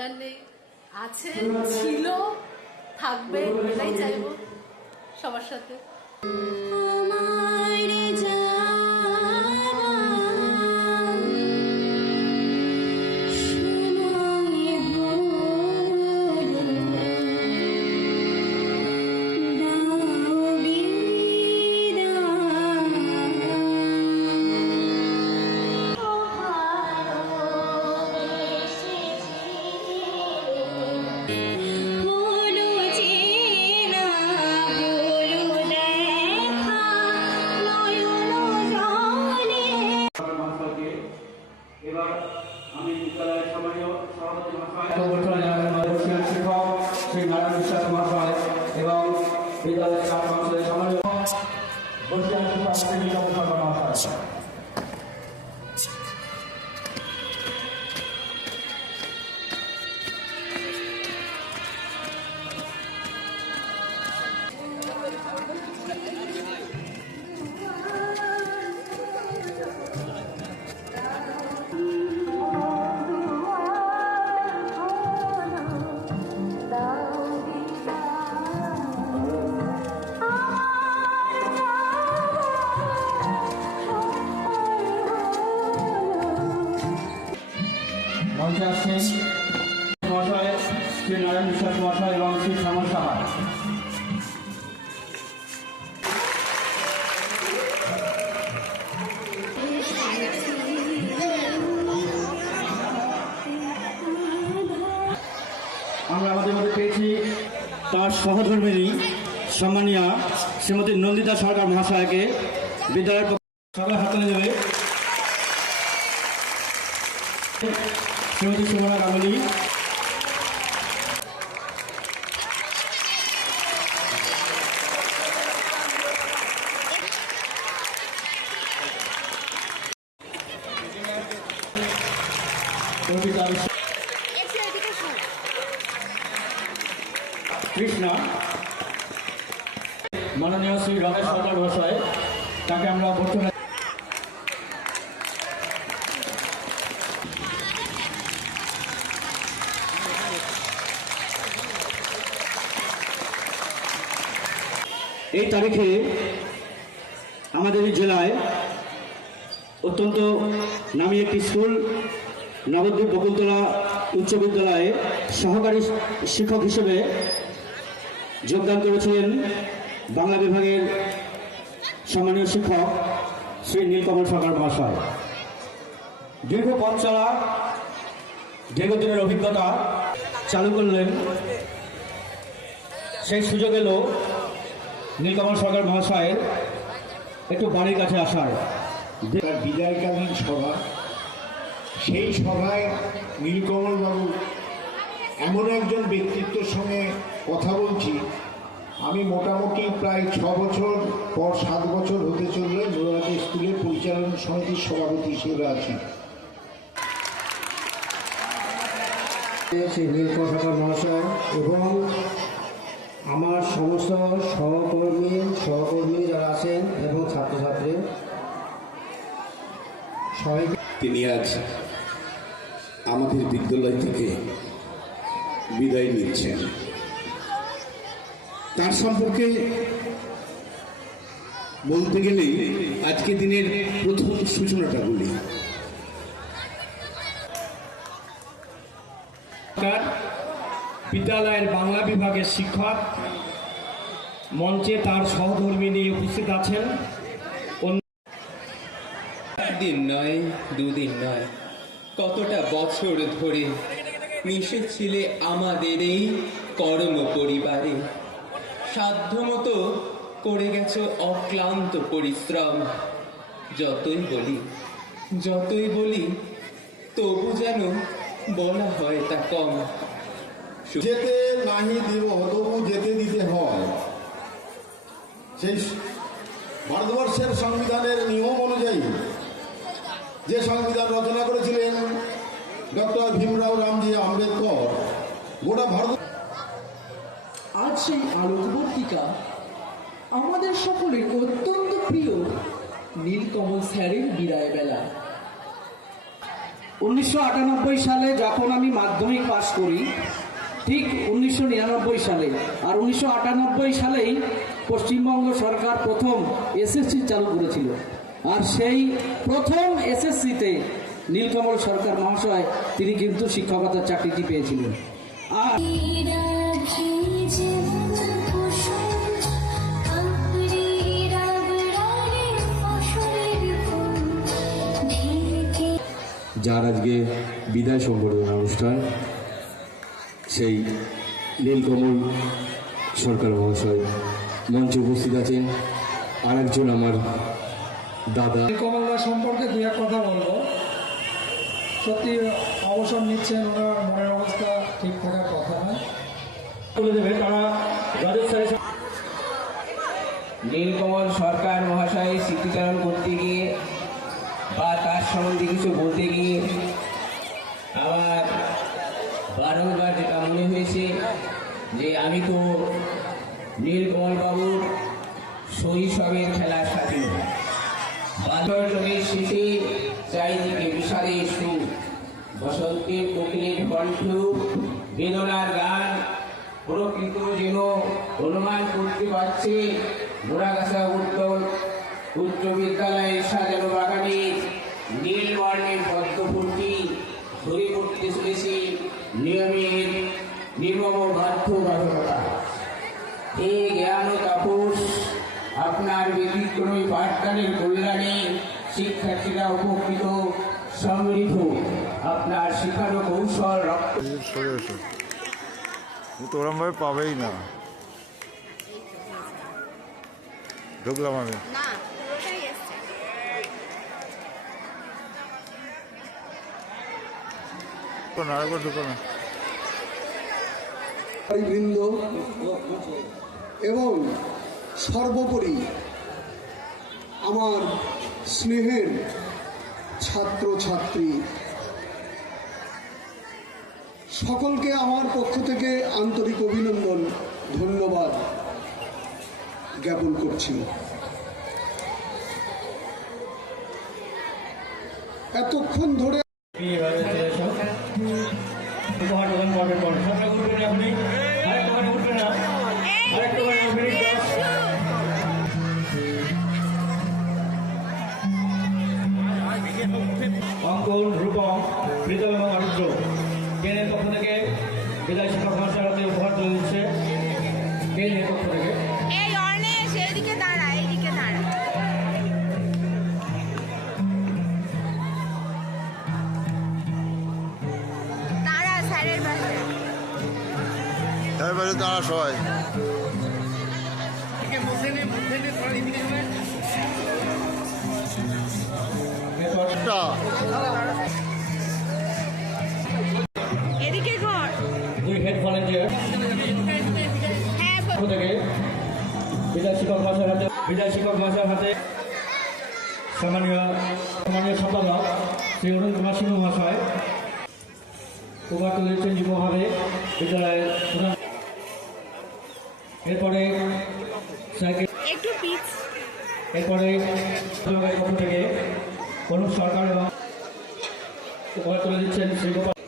বলার নেই, আছে, ছিল, থাকবে, এটাই চাইবো সবার সাথে। এবার আমি বিদ্যালয়ের সম্মানীয় সভাপতি মহাশয়, শিক্ষক শ্রী নারায়ণ বিশ্বাস মহাশয় এবং বিদ্যালয়ের কাউন্সিলের সম্মানীয় বর্ষিয়ান শিক্ষক শ্রী নীলকমল সরকার মহাশয়। মঞ্চে আসছেন মহাশয় শ্রী নারায়ণ বিশ্বাস মহাশয় এবং শ্রী শ্যামল সাহা। আমরা আমাদের মধ্যে পেয়েছি তার সহধর্মিনী সম্মানীয় শ্রীমতী নন্দিতা সরকার মহাশয়কে। বিদ্যালয়ের সকলে হাততালি দেবে। শ্রীমতী সুমনা গাঙ্গুলি, কৃষ্ণা, মাননীয় শ্রী রমেশ সরকার মহাশয়, তাকে আমরা অভ্যর্থনা। এই তারিখে আমাদের এই জেলায় অত্যন্ত নামী একটি স্কুল নবদ্বীপ বকুলতলা উচ্চ বিদ্যালয়ে সহকারী শিক্ষক হিসেবে যোগদান করেছিলেন বাংলা বিভাগের সম্মানীয় শিক্ষক শ্রী নীলকমল সরকার মহাশয়। দীর্ঘ পথ চলা, দীর্ঘদিনের অভিজ্ঞতা চালু করলেন। সেই সুযোগ এলো নীলকমল সরকার মহাশয়ের একটু বাড়ির কাছে আসার। বিদায়কালীন সভা, সেই সভায় নীলকমলবাবু এমন একজন ব্যক্তিত্বের সঙ্গে কথা বলছি, আমি মোটামুটি প্রায় 6 বছর পর 7 বছর হতে চললে মোরাবাটি স্কুলের পরিচালনা সমিতির সভাপতি হিসেবে আছি। শ্রী নীলকমল সরকার মহাশয় এবং আমার সমস্ত সহকর্মী যারা আছেন এবং ছাত্রছাত্রী সবাইকে, তিনি আজ আমাদের বিদ্যালয় থেকে বিদায় নিচ্ছেন। তার সম্পর্কে বলতে গেলে আজকে দিনের প্রথম সূচনাটা বলি। বিদ্যালয়ের বাংলা বিভাগের শিক্ষক মঞ্চে তার সহধর্মী নিয়ে উপস্থিত আছেন। একদিন নয়, দুদিন নয়, কতটা বছর ধরে মিশেছিলে আমাদের এই কর্ম পরিবারে। সাধ্যমতো করে গেছো অক্লান্ত পরিশ্রম। যতই বলি তবু যেন বলা হয় তা কম। যেতে নাহি দিব তবু যেতে দিতে হয়। সেই ভারতবর্ষের সংবিধানের নিয়ম অনুযায়ী যে সংবিধান রচনা করেছিলেন ডক্টর ভীমরাও রামজি আম্বেদকর, গোটা ভারত। আজ সেই আলোকবর্তিকা আমাদের সকলের অত্যন্ত প্রিয় নীলকমল স্যারের বিদায় বেলা। 1998 সালে যখন আমি মাধ্যমিক পাশ করি, ঠিক 1999 সালে, আর 1998 সালেই পশ্চিমবঙ্গ সরকার প্রথম এসএসসি চালু করেছিল। আর সেই প্রথম এসএসসিতে নীলকমল সরকার মহাশয় তিনি কিন্তু শিক্ষকতার চাকরিটি পেয়েছিলেন। আর যার আজকে বিদায় সম্বর্ধনা অনুষ্ঠান, সেই নীলকমল সরকার মহাশয় মঞ্চে উপস্থিত আছেন। আর একজন আমার দাদা। নীলকমলদা সম্পর্কে দু এক কথা বলবো। সত্যি অবসর নিচ্ছেন, ওনার মনের অবস্থা ঠিক থাকার কথা নয়। তুলে দেবে তারা রাজস্থানের নীলকমল সরকার মহাশয় স্মৃতিচারণ করতে গিয়ে বা তার সম্বন্ধে কিছু বলতে গিয়ে আমার বারংবার যেটা মনে হয়েছে যে আমি তো নীলকমল বাবুর শৈশবের খেলার সাথী। বাল্যজনের শেষে চারিদিকে বিষাদের সুর, বসন্তের কোকিলের কণ্ঠ, বেদনার গান, প্রকৃত যেন অনুমান করতে পারছে মোড়াগাছা উচ্চ বিদ্যালয়ের সাজানো বাগানে নীল বর্ণের পদ্মফুলটি ঝরে পড়তে চলেছে নিয়মের নির্মম বাধ্যবাধকতা। হে জ্ঞান ও তাপস, আপনার ব্যতিক্রমী পাঠদানের কল্যাণে শিক্ষার্থীরা উপকৃত সমৃদ্ধ। আপনার শিক্ষার কৌশল রক্ত তো ওরম ভাবে পাবেই না। ঢুকলাম আমি। আরেকবার ঢুকো না। বৃন্দ এবং সর্বোপরি আমার স্নেহের ছাত্রছাত্রী সকলকে আমার পক্ষ থেকে আন্তরিক অভিনন্দন, ধন্যবাদ জ্ঞাপন করছি। এতক্ষণ ধরে অঙ্কন, রূপম, প্রীতম এবং আরুদ্র কেনের পক্ষ থেকে বিদায় শিক্ষক মহাশয়ের হাতে উপহার তুলে দিচ্ছে। কেনের পক্ষ থেকে এই অর্ণেশ এইদিকে দাঁড়া, এইদিকে দাঁড়া। দাঁড়া স্যারের পাশে। তার পাশে দাঁড়া সবাই। এদিকে ঘর। দুই হেড ভলান্টিয়ার হ্যাঁ, পক্ষ থেকে বিদায় শিক্ষক মহাশয়ের হাতে সম্মানীয় সম্পাদক শ্রী অরুণ কুমার সিংহ মহাশয় উপহার তুলে দিচ্ছেন যুবভাবে বিদ্যালয়ের প্রধান। এরপরে একটু পিচ। এরপরে পক্ষ থেকে অনুপ সরকার এবং উপহার তুলে দিচ্ছেন শ্রী গোপাল।